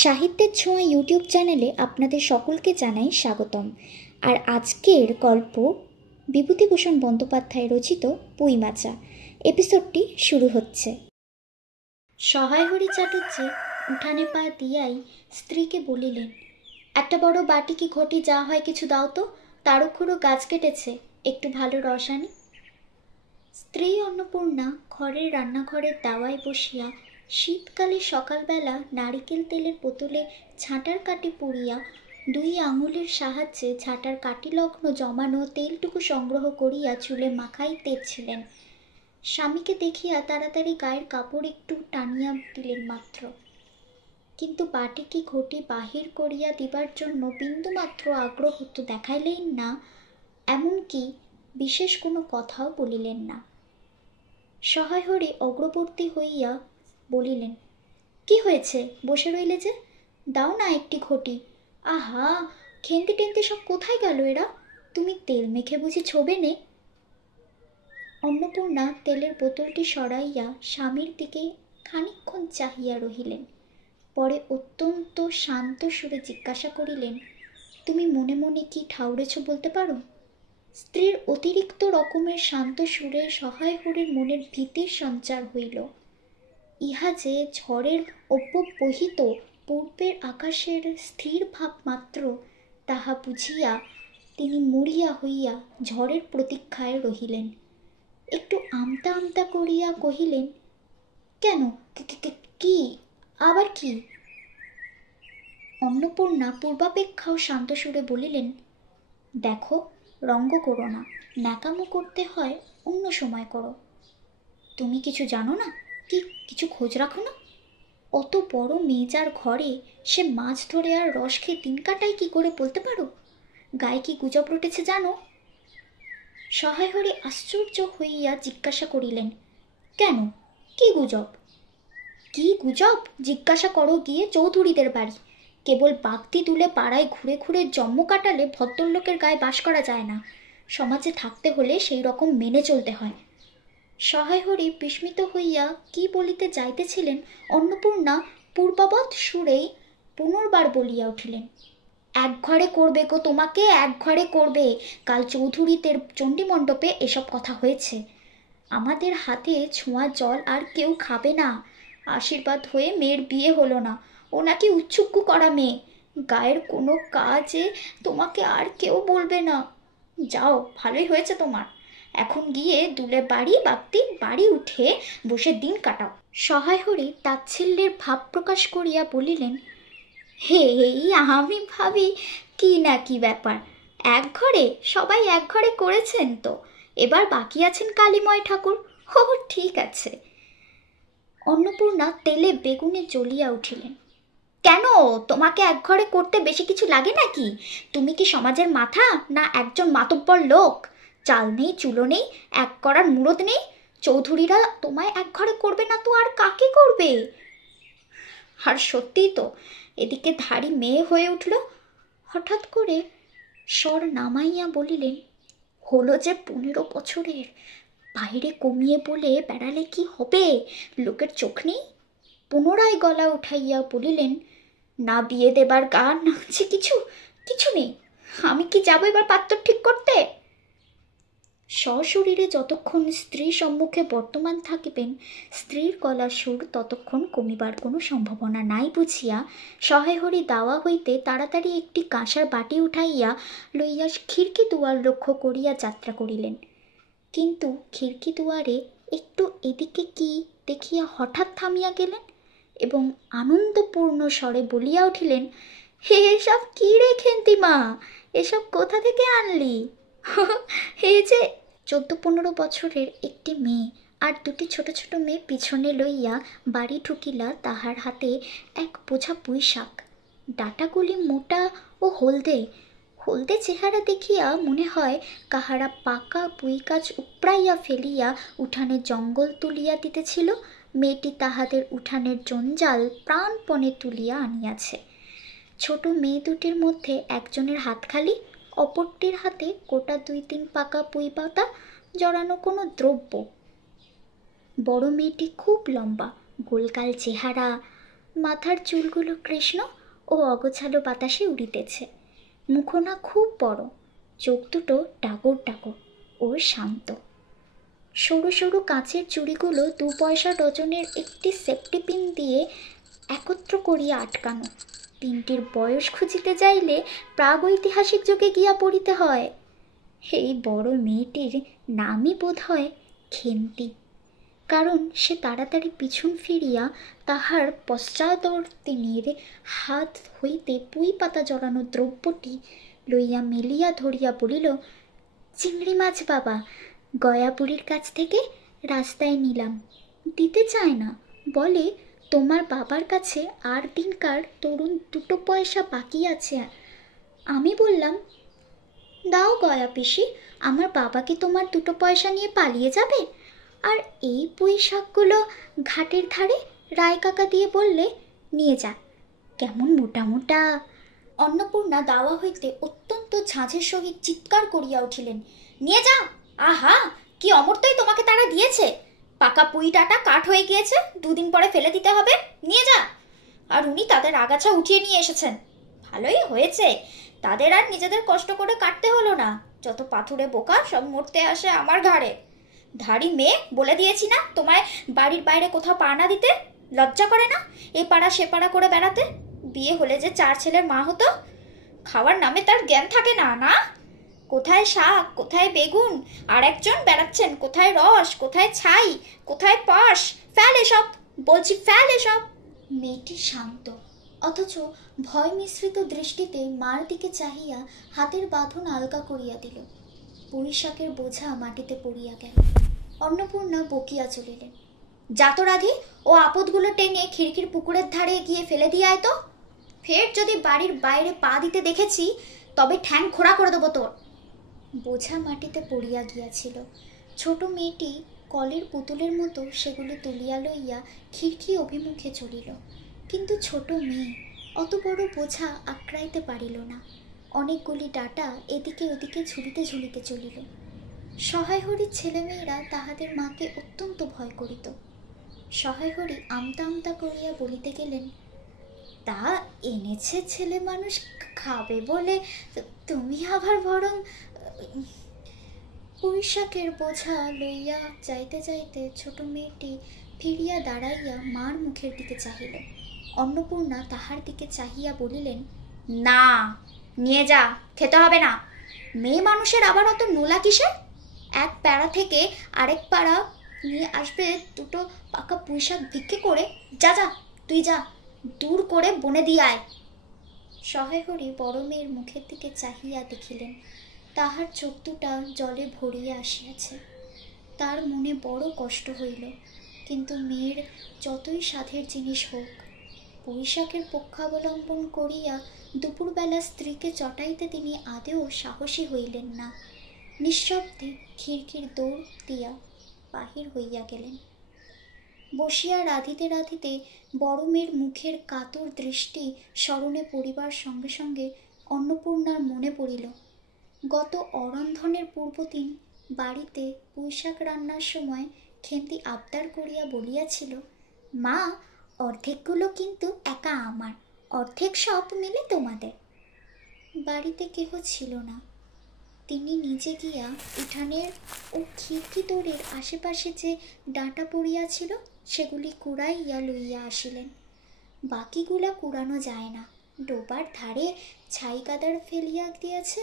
সাহিত্যের ছোঁয়া ইউটিউব চ্যানেলে আপনাদের সকলকে জানাই স্বাগতম। আর আজকের গল্প বিভূতিভূষণ বন্দ্যোপাধ্যায় রচিত পুঁইমাচা এপিসোডটি শুরু হচ্ছে। সহায় হরি চাটুর্যে উঠানে পা দিয়াই স্ত্রীকে বলিলেন, একটা বড় বাটি কি ঘটি যা হয় কিছু দাও তো, তারুক্ষুরো গাছ কেটেছে, একটু ভালো রস আনি। স্ত্রী অন্নপূর্ণা ঘরের রান্নাঘরের দাওয়ায় বসিয়া শীতকালে সকালবেলা নারিকেল তেলের বোতলে ঝাঁটার কাঠি পুড়িয়া 2 আঙুলের সাহায্যে ঝাঁটার কাঠিলগ্ন জমানো তেলটুকু সংগ্রহ করিয়া চুলে মাখাইতেছিলেন। স্বামীকে দেখিয়া তাড়াতাড়ি গায়ের কাপড় একটু টানিয়া দিলেন মাত্র, কিন্তু বাটি কি ঘটি বাহির করিয়া দিবার জন্য বিন্দুমাত্র আগ্রহ তো দেখাইলেন না, এমনকি বিশেষ কোনো কথাও বলিলেন না। সহায় হরি অগ্রবর্তী হইয়া বলিলেন, কি হয়েছে, বসে রইলে যে, দাও না একটি ঘটি। আহা, খেন্তি টেন্তি সব কোথায় গেল এরা, তুমি তেল মেখে বুঝি ছোবে নে। অন্নপূর্ণা তেলের বোতলটি সরাইয়া স্বামীর দিকে খানিকক্ষণ চাহিয়া রহিলেন, পরে অত্যন্ত শান্ত সুরে জিজ্ঞাসা করিলেন, তুমি মনে মনে কি ঠাউরেছ বলতে পারো? স্ত্রীর অতিরিক্ত রকমের শান্ত সুরে সহায় হরির মনের ভীতির সঞ্চার হইল। ইহা যে ঝড়ের অব্যবহিত পূর্বের আকাশের স্থির ভাব মাত্র, তাহা বুঝিয়া তিনি মরিয়া হইয়া ঝড়ের প্রতীক্ষায় রহিলেন। একটু আমতা আমতা করিয়া কহিলেন, কেন, কি আবার কি? অন্নপূর্ণা পূর্বাপেক্ষাও শান্ত সুরে বলিলেন, দেখো, রঙ্গ করো না, ন্যাকামো করতে হয় অন্য সময় করো। তুমি কিছু জানো না কি, কিছু খোঁজ রাখো না? অত বড় মেজার ঘরে সে মাছ ধরে আর রস খেয়ে দিন কাটায় কি করে বলতে পারো? গায়ে কি গুজব রটেছে জানো? সহায় হরি আশ্চর্য হইয়া জিজ্ঞাসা করিলেন, কেন, কি গুজব? কি গুজব জিজ্ঞাসা করো গিয়ে চৌধুরীদের বাড়ি। কেবল বাগদি তুলে পাড়ায় ঘুরে ঘুরে জন্ম কাটালে ভদ্রলোকের গায়ে বাস করা যায় না, সমাজে থাকতে হলে সেই রকম মেনে চলতে হয়। সহায় হরি বিস্মিত হইয়া কি বলিতে যাইতেছিলেন, অন্নপূর্ণা পূর্ববৎ সুরেই পুনর্বার বলিয়া উঠিলেন, এক ঘরে করবে গো তোমাকে, এক ঘরে করবে। কাল চৌধুরীদের চণ্ডীমণ্ডপে এসব কথা হয়েছে। আমাদের হাতে ছোঁয়া জল আর কেউ খাবে না। আশীর্বাদ হয়ে মেয়ের বিয়ে হলো না, ও নাকি উচ্ছুক্কু করা মেয়ে। গায়ের কোনো কাজে তোমাকে আর কেউ বলবে না। যাও, ভালোই হয়েছে তোমার। এখন গিয়ে দুলে বাড়ি বাগদি বাড়ি উঠে বসে দিন কাটাও। সহায় হরি তাচ্ছিল্যের ভাব প্রকাশ করিয়া বলিলেন, হে, আমি ভাবি কি না কি ব্যাপার, এক ঘরে সবাই এক ঘরে করেছেন তো, এবার বাকি আছেন কালীময় ঠাকুর। ও ঠিক আছে। অন্নপূর্ণা তেলে বেগুনে জ্বলিয়া উঠিলেন, কেন, তোমাকে এক ঘরে করতে বেশি কিছু লাগে নাকি? তুমি কি সমাজের মাথা, না একজন মাতব্বর লোক? চাল নেই, চুলো নেই, এক করার মুরদ নেই। চৌধুরীরা তোমায় এক ঘরে করবে না তো আর কাকে করবে? আর সত্যিই তো, এদিকে ধাড়ি মেয়ে হয়ে উঠল। হঠাৎ করে স্বর নামাইয়া বলিলেন, হলো যে 15 বছরের, বাইরে কমিয়ে বলে বেড়ালে কি হবে, লোকের চোখ নেই? পুনরায় গলা উঠাইয়া বলিলেন, না বিয়ে দেবার গান নাচছে, কিছু কিছু নেই। আমি কি যাবো এবার পাত্র ঠিক করতে? সশরীরে যতক্ষণ স্ত্রী সম্মুখে বর্তমান থাকিবেন, স্ত্রীর গলার সুর ততক্ষণ কমিবার কোনো সম্ভাবনা নাই বুঝিয়া সহায় হরি দাওয়া হইতে তাড়াতাড়ি একটি কাঁসার বাটি উঠাইয়া লইয়া খিড়কি দুয়ার লক্ষ্য করিয়া যাত্রা করিলেন। কিন্তু খিড়কি দুয়ারে একটু এদিকে কি দেখিয়া হঠাৎ থামিয়া গেলেন এবং আনন্দপূর্ণ স্বরে বলিয়া উঠিলেন, হে, এসব কি রে খেন্তিমা, এসব কোথা থেকে আনলি? এই যে 14-15 বছরের একটি মেয়ে আর দুটি ছোট ছোট মেয়ে পিছনে লইয়া বাড়ি ঢুকিলা, তাহার হাতে এক বোঝা পুঁই শাক, ডাঁটাগুলি মোটা ও হলদে। হলদে চেহারা দেখিয়া মনে হয় কাহারা পাকা পুঁই গাছ উপড়াইয়া ফেলিয়া উঠানে জঙ্গল তুলিয়া দিতেছিল, মেয়েটি তাহাদের উঠানের জঞ্জাল প্রাণপণে তুলিয়া আনিয়াছে। ছোট মেয়ে দুটির মধ্যে একজনের হাত খালি, অপরটির হাতে গোটা 2-3 পাকা পুঁই পাতা জড়ানো কোনো দ্রব্য। বড় মেয়েটি খুব লম্বা, গোলগাল চেহারা, মাথার চুলগুলো কৃষ্ণ ও অগোছালো বাতাসে উড়িতেছে। মুখনা খুব বড়, চোখ দুটো ডাগর ডাগর ও শান্ত। সরু সরু কাঁচের চুড়িগুলো 2 পয়সা ডজনের একটি সেফটি পিন দিয়ে একত্র করিয়া আটকানো। পিনটির বয়স খুঁজিতে যাইলে প্রাগৈতিহাসিক যুগে গিয়া পড়িতে হয়। এই বড় মেয়েটির নামই বোধ হয় খেন্তি, কারণ সে তাড়াতাড়ি পিছন ফিরিয়া তাহার পশ্চাদর্তিনীর হাত হইতে পুঁই পাতা জড়ানো দ্রব্যটি লইয়া মেলিয়া ধরিয়া বলিল, চিংড়ি মাছ বাবা, গয়াপুরীর কাছ থেকে রাস্তায় নিলাম। দিতে চায় না, বলে তোমার বাবার কাছে আর দিনকার তরুণ 2 পয়সা বাকি আছে। আমি বললাম, দাও গয়া পিসি, আমার বাবা কি তোমার 2 পয়সা নিয়ে পালিয়ে যাবে? আর এই পুঁই শাকগুলো ঘাটের ধারে রায় কাকা দিয়ে বললে, নিয়ে যা, কেমন মোটা মোটা। অন্নপূর্ণা দাওয়া হইতে অত্যন্ত ঝাঁঝের সহিত চিৎকার করিয়া উঠিলেন, নিয়ে যা। আহা, কি অমর্ত্যই তোমাকে তারা দিয়েছে! পাকা পুঁই ডাঁটা কাঠ হয়ে গিয়েছে, 2 দিন পরে ফেলে দিতে হবে, নিয়ে যা। আর উনি তাদের আগাছা উঠিয়ে নিয়ে এসেছেন। ভালোই হয়েছে, তাদের আর নিজেদের কষ্ট করে কাটতে হলো না। যত পাথুরে বোকা সব মরতে আসে আমার ঘাড়ে। ধাড়ি মেয়ে, বলে দিয়েছি না তোমায় বাড়ির বাইরে কোথাও পা না দিতে? লজ্জা করে না এ পাড়া সে পাড়া করে বেড়াতে? বিয়ে হলে যে 4 ছেলের মা হতো, খাওয়ার নামে তার জ্ঞান থাকে না? না, কোথায় শাক, কোথায় বেগুন, আর একজন বেড়াচ্ছেন কোথায় রস, কোথায় ছাই, কোথায় পাশ। ফেল এসব, বলছি ফেল এসব। মেয়েটি শান্ত, অথচ ভয় মিশ্রিত দৃষ্টিতে মার দিকে চাহিয়া হাতের বাঁধন আলগা করিয়া দিল। পুঁই শাকের বোঝা মাটিতে পড়িয়া গেল। অন্নপূর্ণা বকিয়া চলিলেন, যা তো রাধি, ও আপদগুলো টেনে খিড়কির পুকুরের ধারে গিয়ে ফেলে দিয়ে আয় তো। ফের যদি বাড়ির বাইরে পা দিতে দেখেছি, তবে ঠ্যাং খোড়া করে দেবো তোর। বোঝা মাটিতে পড়িয়া গিয়াছিল। ছোট মেয়েটি কলের পুতুলের মতো সেগুলো তুলিয়া লইয়া খিড়কি অভিমুখে চলিল। কিন্তু ছোট মেয়ে অত বড় বোঝা আঁকড়াইতে পারিল না। অনেকগুলি ডাঁটা এদিকে ওদিকে ঝুলিতে ঝুলিতে চলিল। সহায়হরির ছেলেমেয়েরা তাহাদের মাকে অত্যন্ত ভয় করিত। সহায়হরি আমতা আমতা করিয়া বলিতে গেলেন, তা এনেছে ছেলে মানুষ খাবে বলে, তুমি আবার বরং। পুঁই শাকের বোঝা লইয়া যাইতে যাইতে ছোট মেয়েটি ফিরিয়া দাঁড়াইয়া মার মুখের দিকে চাহিল। অন্নপূর্ণা তাহার দিকে চাহিয়া বলিলেন, না, নিয়ে যা, খেতে হবে না। মেয়ে মানুষের আবার অত নোলা কিসের? এক পাড়া থেকে আরেক পাড়া নিয়ে আসবে 2 পাকা পুঁই শাক ভিক্ষে করে। যা যা, তুই যা, দূর করে বনে দিয়ে আয়। সহায়হরি বড় মেয়ের মুখের দিকে চাহিয়া দেখিলেন, তাহার চোখ দুটা জলে ভরিয়া আসিয়াছে। তার মনে বড় কষ্ট হইল। কিন্তু মেয়ের যতই সাধের জিনিস হোক, পুঁই শাকের পক্ষাবলম্বন করিয়া দুপুরবেলা স্ত্রীকে চটাইতে তিনি আদেও সাহসী হইলেন না। নিঃশব্দে খিড়কির দৌড় দিয়া বাহির হইয়া গেলেন। বসিয়া রাঁধিতে রাঁধিতে বড় মেয়ের মুখের কাতর দৃষ্টি স্মরণে পড়িবার সঙ্গে সঙ্গে অন্নপূর্ণার মনে পড়িল, গত অরন্ধনের পূর্বদিন বাড়িতে পুঁই শাক রান্নার সময় খেন্তি আবদার করিয়া বলিয়াছিল, মা, অর্ধেকগুলো কিন্তু একা আমার, অর্ধেক সব মিলে তোমাদের। বাড়িতে কেহ ছিল না। তিনি নিজে গিয়া উঠানের ও খিড়কি দড়ির আশেপাশে যে ডাঁটা পড়িয়াছিল সেগুলি কুড়াইয়া লইয়া আসিলেন। বাকিগুলা কুড়ানো যায় না, ডোবার ধারে ছাই কাদার ফেলিয়া দিয়াছে।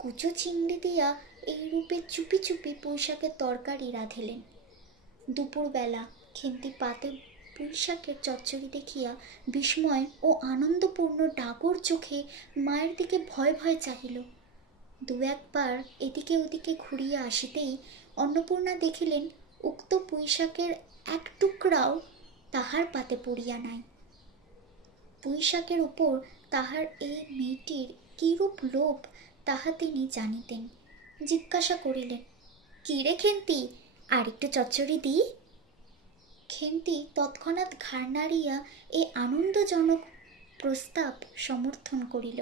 কুচো চিংড়ি দিয়া এইরূপে চুপি চুপি পুঁই শাকের তরকারি রাঁধিলেন। দুপুরবেলা খেন্তি পাতে পুঁই শাকের চচ্চড়ি দেখিয়া বিস্ময় ও আনন্দপূর্ণ ডাগর চোখে মায়ের দিকে ভয় ভয় চাহিল। 2-1 বার এদিকে ওদিকে ঘুরিয়া আসিতেই অন্নপূর্ণা দেখিলেন উক্ত পুঁই শাকের 1 টুকরাও তাহার পাতে পড়িয়া নাই। পুঁই শাকের উপর তাহার এই মেয়েটির কিরূপ লোভ তাহা তিনি জানিতেন। জিজ্ঞাসা করিলেন, কি রে খেন্তি, আর একটু চচ্চড়ি দিই? খেন্তি তৎক্ষণাৎ ঘাড় নাড়িয়া এই আনন্দজনক প্রস্তাব সমর্থন করিল।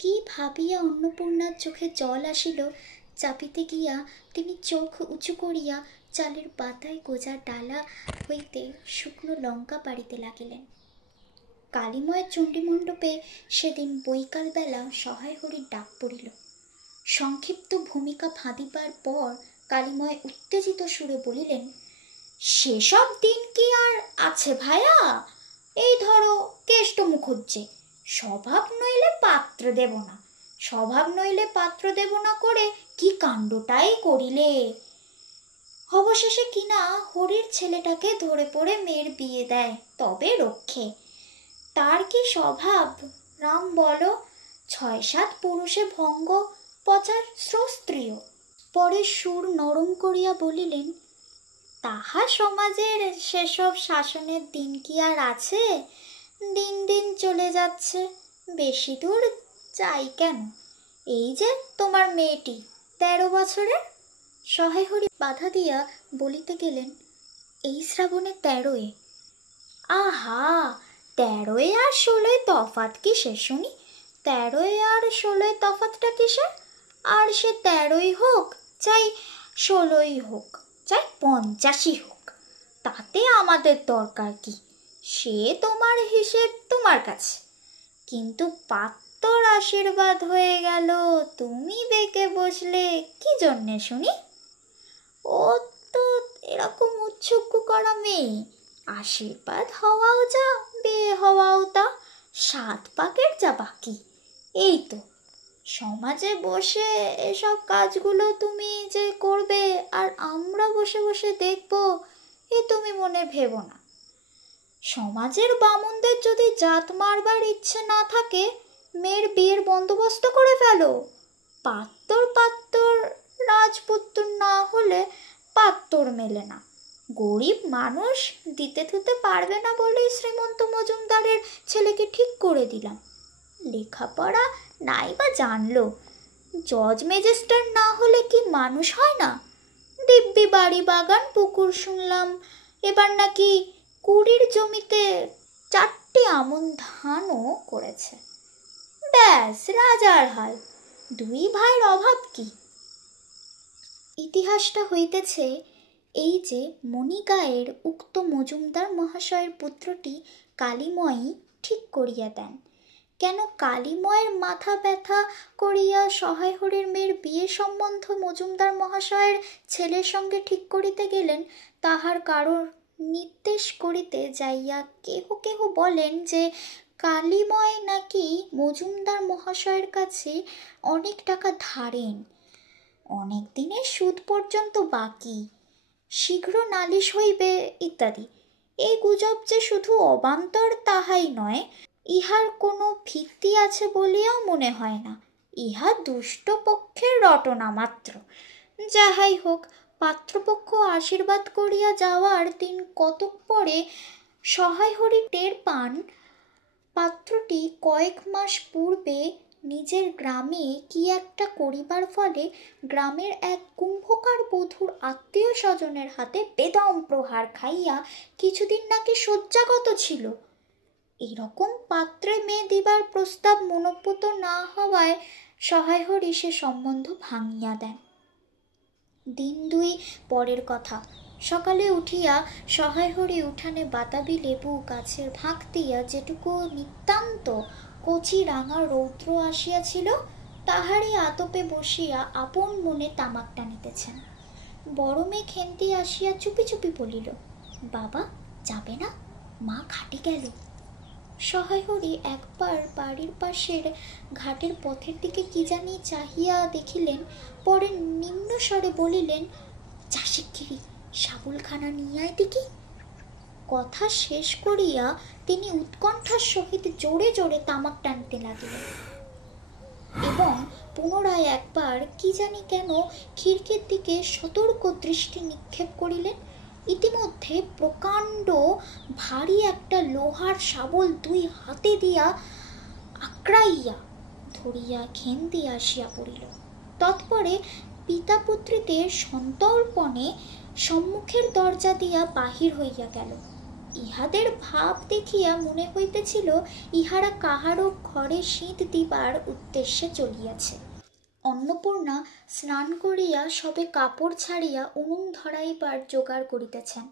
কি ভাবিয়া অন্নপূর্ণার চোখে জল আসিল, চাপিতে গিয়া তিনি চোখ উঁচু করিয়া চালের পাতায় গোজা ডালা হইতে শুকনো লঙ্কা পাড়িতে লাগিলেন। কালীময়ের চণ্ডীমণ্ডপে সেদিন বৈকালবেলা সহায় হরির ডাক পড়িল। সংক্ষিপ্ত ভূমিকা ফাঁদিবার পর কালীময় উত্তেজিত সুরে বলিলেন, সেসব দিন কি আর আছে ভায়া? এই ধরো কেষ্ট মুখুজ্জে, স্বভাব নইলে পাত্র দেব না, স্বভাব নইলে পাত্র দেব না করে কি কাণ্ডটাই করিলে। অবশেষে কিনা হরির ছেলেটাকে ধরে পড়ে মেয়ের বিয়ে দেয়, তবে রক্ষে। তার কি স্বভাব রাম বলো? 6-7 পুরুষে ভঙ্গ, পচার স্ত্রীয়। পরে সুর নরম করিয়া বলিলেন, তাহা সমাজের সেসব শাসনের দিন কি আর আছে? দিন দিন চলে যাচ্ছে, বেশি দূর যাই কেন? এই যে তোমার মেয়েটি 13 বছরের। সহায় হরি বাধা দিয়া বলিতে গেলেন, এই শ্রাবণে 13। আহা, 13 আর 16 তফাৎ কিসের শুনি? 13 আর 16 তফাৎটা কিসের? আর সে 13ই হোক, চাই 16ই হোক, চাই 85 হোক, তাতে আমাদের দরকার কি? সে তোমার হিসেব তোমার কাছে। কিন্তু পাত্তর আশীর্বাদ হয়ে গেল, তুমি বেঁকে বসলে কি জন্যে শুনি? ও তো এরকম উৎসুক করা মেয়ে, আশীর্বাদ হওয়াও যা, বিয়ে হওয়াও তা, 7 পাকের যা বাকি। এই তো সমাজে বসে এসব কাজগুলো তুমি যে করবে আর আমরা বসে বসে দেখব, এ তুমি মনে ভেবো না। সমাজের বামুনদের যদি জাত মারবার ইচ্ছে না থাকে, মেয়ের বিয়ের বন্দোবস্ত করে ফেলো। পাত্তর রাজপুত্র না হলে পাত্তর মেলে না। গরিব মানুষ দিতে থুতে পারবে না বলেই শ্রীমন্ত মজুমদারের ছেলেকে ঠিক করে দিলাম। লেখাপড়া নাই বা জানলো, জজ ম্যাজিস্ট্রেট না হলে কি মানুষ হয় না? দিব্যি বাড়ি বাগান পুকুর শুনলাম, এবার নাকি 20 জমিতে 4টে আমন ধানও করেছে। ব্যাস রাজার হাল, 2 ভাইয়ের অভাব কি? ইতিহাসটা হইতেছে এই যে মণিগায়ের উক্ত মজুমদার মহাশয়ের পুত্রটি কালীময়ই ঠিক করিয়া দেন। কেন কালীময়ের মাথা ব্যথা করিয়া সহায় হরির মেয়ের বিয়ে সম্বন্ধ মজুমদার মহাশয়ের ছেলের সঙ্গে ঠিক করিতে গেলেন, তাহার কারণ নির্দেশ করিতে যাইয়া কেহ কেহ বলেন যে কালীময় নাকি মজুমদার মহাশয়ের কাছে অনেক টাকা ধারেন, অনেক দিনের সুদ পর্যন্ত বাকি, শীঘ্র নালিশ হইবে ইত্যাদি। এই গুজব যে শুধু অবান্তর তাহাই নয়, ইহার কোনো ভিত্তি আছে বলিয়াও মনে হয় না। ইহা দুষ্ট পক্ষের রটনা মাত্র। যাহাই হোক, পাত্রপক্ষ আশীর্বাদ করিয়া যাওয়ার দিন কতক পরে সহায় হরি টের পান পাত্রটি কয়েক মাস পূর্বে নিজের গ্রামে কি একটা করিবার ফলে গ্রামের এক কুম্ভকার বধূর আত্মীয় স্বজনের হাতে বেদম প্রহার খাইয়া কিছুদিন নাকি শয্যাগত ছিল। এরকম পাত্রে মেয়ে দিবার প্রস্তাব মনোপুত না হওয়ায় সহায় হরি সে সম্বন্ধ ভাঙিয়া দেন। দিন 2 পরের কথা, সকালে উঠিয়া সহায় হরি উঠানে বাতাবি লেবু গাছের ফাঁক দিয়া যেটুকু নিতান্ত কচি রাঙা রৌদ্র আসিয়াছিল, তাহারই আতপে বসিয়া আপন মনে তামাক টানিতেছেন। বড় মেয়ে খেন্তি আসিয়া চুপি চুপি বলিল, বাবা যাবে না? মা ঘাটে গেল। সহায় হরি একবার বাড়ির পাশের ঘাটের পথের দিকে কি জানি চাহিয়া দেখিলেন, পরে নিম্ন স্বরে বলিলেন, যা শিগগিরি শাবুলখানা নিয়ে আয় দেখি। কথা শেষ করিয়া তিনি উৎকণ্ঠার সহিত জোরে জোরে তামাক টানতে লাগিলেন এবং পুনরায় একবার কি জানি কেন খিড়কির দিকে সতর্ক দৃষ্টি নিক্ষেপ করিলেন। ইতিমধ্যে প্রকাণ্ড ভারী একটা লোহার শাবল 2 হাতে দিয়া আঁকড়াইয়া ধরিয়া খেন্তি আসিয়া পড়িল। তৎপরে পিতা পুত্রীতে সন্তর্পণে সম্মুখের দরজা দিয়া বাহির হইয়া গেল। ইহাদের ভাব দেখিয়া মনে হইতেছিল ইহারা কাহারও ঘরে শীত দিবার উদ্দেশ্যে চলিয়াছে। অন্নপূর্ণা স্নান করিয়া সবে কাপড় ছাড়িয়া উনুন ধরাইবার জোগাড় করিতেছেন।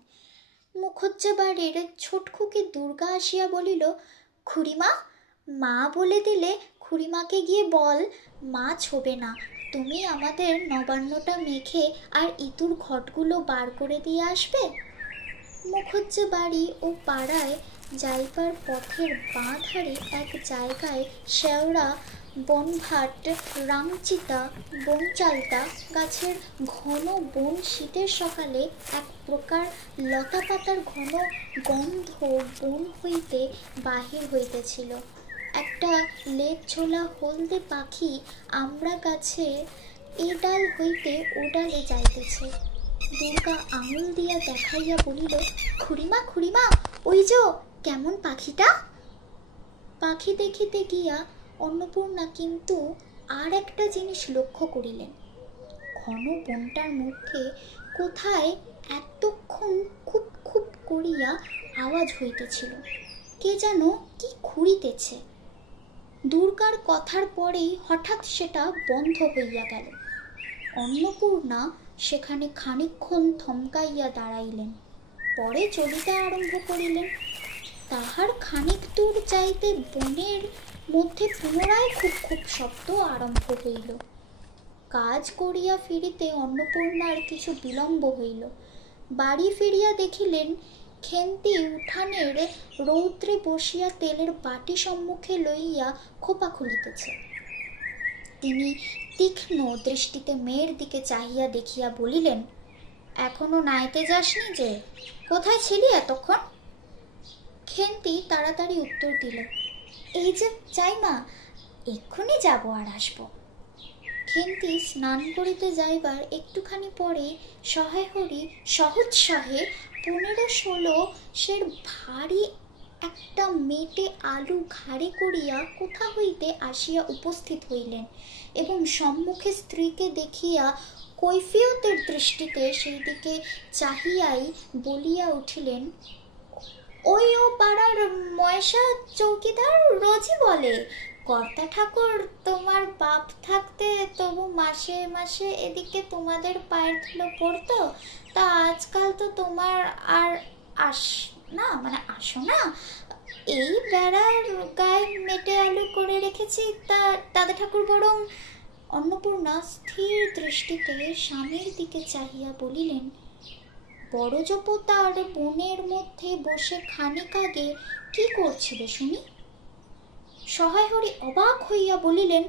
মুখুজ্জে বাড়ির ছোটখুকি দুর্গা আসিয়া বলিল, খুড়িমা, মা বলে দিলে খুড়িমাকে গিয়ে বল মা ছোবে না, তুমি আমাদের নবান্নটা মেখে আর ইতুর ঘটগুলো বার করে দিয়ে আসবে। মুখুজ্জে বাড়ি ও পাড়ায় যাইবার পথের বাঁ ধারে এক জায়গায় শেওড়া, বনভাট, রামচিতা, বনচালতা গাছের ঘন বন শীতের সকালে এক প্রকার লতা পাতার ঘন গন্ধ বন হইতে বাহির হইতেছিল। একটা লেজ ঝোলা হলদে পাখি আমড়া গাছে এ ডাল হইতে ও ডালে যাইতেছে। দুর্গা আঙুল দিয়া দেখাইয়া বলিল, খুড়িমা, খুড়িমা, ওই যে কেমন পাখিটা। পাখি দেখিতে গিয়া অন্নপূর্ণা কিন্তু আর একটা জিনিস লক্ষ্য করিলেন। ঘন বনটার মধ্যে কোথায় এতক্ষণ খুব খুব করিয়া আওয়াজ হইতেছিল, কে যেন কি খুঁড়িতেছে। দুর্গার কথার পরেই হঠাৎ সেটা বন্ধ হইয়া গেল। অন্নপূর্ণা সেখানে খানিকক্ষণ থমকাইয়া দাঁড়াইলেন, পরে চলিতে আরম্ভ করিলেন। তাহার খানিক দূর যাইতে বনের মধ্যে পুনরায় খুব খুব শব্দ আরম্ভ হইল। কাজ করিয়া ফিরিতে অন্নপূর্ণার কিছু বিলম্ব হইল। বাড়ি ফিরিয়া দেখিলেন খেন্তি উঠানের রৌদ্রে বসিয়া তেলের বাটি সম্মুখে লইয়া খোপা খুলিতেছে। তিনি তীক্ষ্ণ দৃষ্টিতে মেয়ের দিকে চাহিয়া দেখিয়া বলিলেন, এখনো নাইতে যাসনি যে? কোথায় ছিলি এতক্ষণ? খেন্তি তাড়াতাড়ি উত্তর দিল, এই যে যাই মা, এক্ষুনি যাব আর আসবো। খেন্তি স্নান করিতে যাইবার একটুখানি পরে সহায় হরি সহোৎসাহে 15-16 সের ভারী একটা মেটে আলু ঘাড়ে করিয়া কোথা হইতে আসিয়া উপস্থিত হইলেন এবং সম্মুখে স্ত্রীকে দেখিয়া কৈফিয়তের দৃষ্টিতে সেই দিকে চাহিয়াই বলিয়া উঠিলেন, ওই ও পাড়ার ময়সা চৌকিদার রোজই বলে, কর্তা ঠাকুর তোমার বাপ থাকতে তবু মাসে মাসে এদিকে তোমাদের পায়ের ধুলো পড়তো, তা আজকাল তো তোমার আর আসো না। এই বেড়ার গায়ে মেটে আলু করে রেখেছি, তা দাদা ঠাকুর বরং। অন্নপূর্ণা স্থির দৃষ্টিতে স্বামীর দিকে চাহিয়া বলিলেন, বড়জোপতার বনের মধ্যে বসে খানিক আগে কি করছিলে শুনি? সহায় হরি অবাক হইয়া বলিলেন,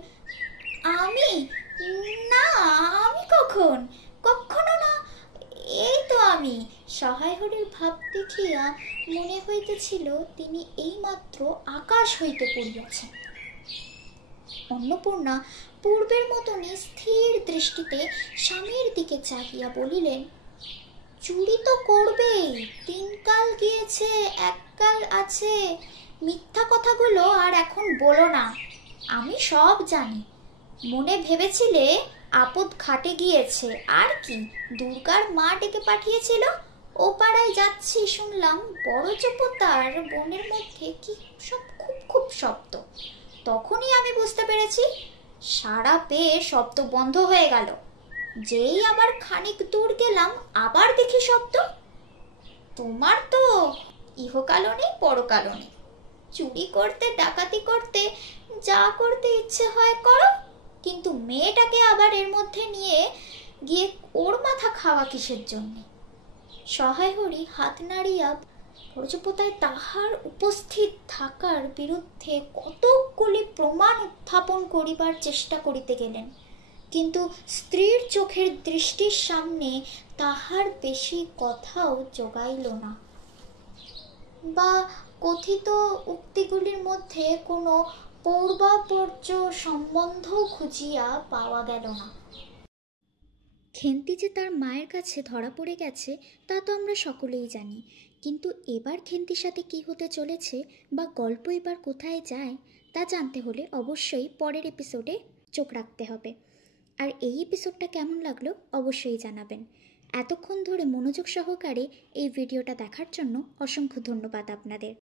আমি? না, আমি কখনো না, এই তো আমি। সহায় হরির ভাব দেখিয়া মনে হইতেছিল তিনি এইমাত্র আকাশ হইতে পড়িয়াছেন। অন্নপূর্ণা পূর্বের মতনই স্থির দৃষ্টিতে স্বামীর দিকে চাহিয়া বলিলেন, চুরি তো করবেই, 3 কাল গিয়েছে, 1 কাল আছে, মিথ্যা কথাগুলো আর এখন বলো না, আমি সব জানি। মনে ভেবেছিলে আপদ খাটে গিয়েছে, আর কি, দুর্গার মা ডেকে পাঠিয়েছিল। ও পাড়ায় যাচ্ছি শুনলাম বড়জোপতার বনের মধ্যে কি সব খুব খুব শব্দ। তখনই আমি বুঝতে পেরেছি, সারা পেয়ে শব্দ বন্ধ হয়ে গেল। যেই আবার খানিক দূর গেলাম আবার দেখি শব্দ। তোমার তো ইহকালও নেই পরকালও নেই, চুরি করতে ডাকাতি করতে যা করতে ইচ্ছে হয় করো, কিন্তু মেয়েটাকে আবার এর মধ্যে নিয়ে গিয়ে ওর মাথা খাওয়া কিসের জন্য? সহায় হরি হাত নাড়িয়া বড়জোপতায় তাহার উপস্থিত থাকার বিরুদ্ধে কতকগুলি প্রমাণ উত্থাপন করিবার চেষ্টা করিতে গেলেন, কিন্তু স্ত্রীর চোখের দৃষ্টির সামনে তাহার বেশি কথাও জোগাইল না, বা কথিত উক্তিগুলির মধ্যে কোনো পূর্বাপর্য সম্বন্ধ খুঁজিয়া পাওয়া গেল না। খেন্তি যে তার মায়ের কাছে ধরা পড়ে গেছে তা তো আমরা সকলেই জানি, কিন্তু এবার খেন্তির সাথে কি হতে চলেছে বা গল্প এবার কোথায় যায় তা জানতে হলে অবশ্যই পরের এপিসোডে চোখ রাখতে হবে। আর এই এপিসোডটা কেমন লাগলো অবশ্যই জানাবেন। এতক্ষণ ধরে মনোযোগ সহকারে এই ভিডিওটা দেখার জন্য অসংখ্য ধন্যবাদ আপনাদের।